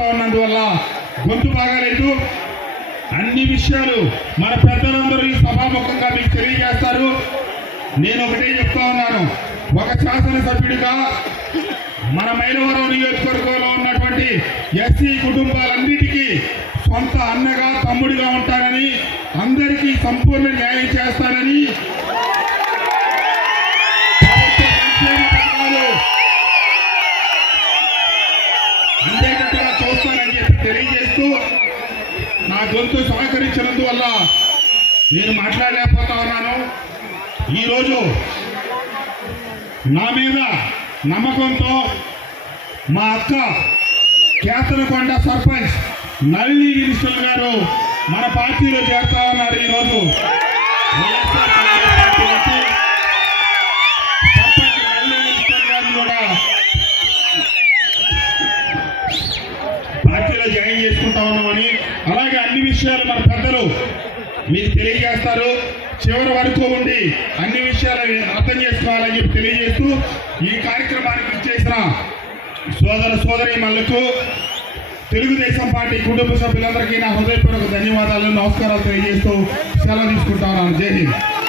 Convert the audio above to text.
చెప్తా ఉన్నందువల్ల గొంతు బాగాలేదు. అన్ని విషయాలు మన పెద్దలందరూ ఈ సభాముఖంగా మీకు తెలియజేస్తారు. నేను ఒకటే చెప్తా ఉన్నాను, ఒక శాసనసభ్యుడిగా మన మైలవరం నియోజకవర్గంలో ఉన్నటువంటి ఎస్సీ కుటుంబాలన్నిటికీ సొంత అన్నగా తమ్ముడిగా ఉంటానని, అందరికీ సంపూర్ణ న్యాయం చేస్తానని, అందేటట్టుగా చూస్తానని చెప్పి తెలియజేస్తూ నా గొంతు సహకరించినందువల్ల నేను మాట్లాడలేకపోతా ఉన్నాను. ఈరోజు నా మీద నమ్మకంతో మా అక్క కేతనకొండ సర్పంచ్ నళిని వినిస్టల్ గారు మన పార్టీలో చేరుతా ఉన్నారు. ఈరోజు వైఎస్ఆర్ కాంగ్రెస్ పార్టీ నుంచి సర్పంచ్ నళిని వినిస్టల్ గారిని కూడా పార్టీలో జాయిన్ చేసుకుంటా ఉన్నామని, అలాగే అన్ని విషయాలు మన పెద్దలు మీకు తెలియజేస్తారు. చివరి వరకు ఉండి అన్ని విషయాలు అర్థం చేసుకోవాలని చెప్పి తెలియజేస్తూ ఈ కార్యక్రమానికి ఇచ్చేసిన సోదరీమణులకు, తెలుగుదేశం పార్టీ కుటుంబ సభ్యులందరికీ నా హృదయపూర్వక ధన్యవాదాలు, నమస్కారాలు తెలియజేస్తూ సెలవు తీసుకుంటా ఉన్నాను. జై హింద్.